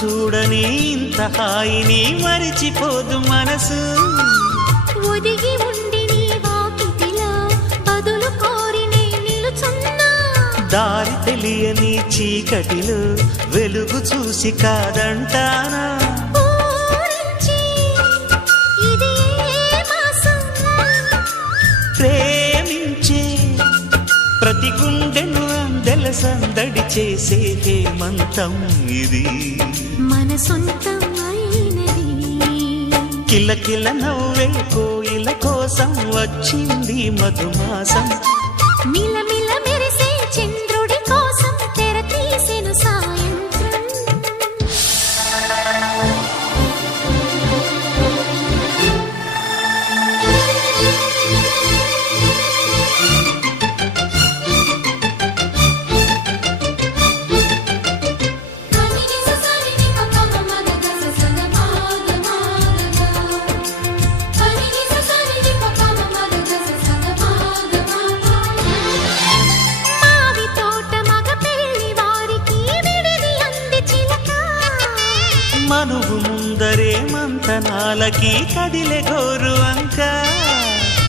చూడని ఇంత హాయిని మరిచిపోదు మనసు. ఒదిగి ఉండి నీ వాకిటిలో బదులు కోరి నే నిలుచున్నా. దారి తెలియని చీకటిలో వెలుగు చూసి కాదంటానా. ప్రేమించే ప్రతి గుండెను అందెల సందడి చేసే హేమంతం ఇది. మన సొంతం అయినది. కిలకిల నవ్వే కోయిల కోసం వచ్చింది మధుమాసం. మిలమిల మెరిసే చంద్రుడి కోసం తెర తీసెను సాయంత్రం. మనువు ముందరే మంతనాలకి కదిలే గోరు అంక.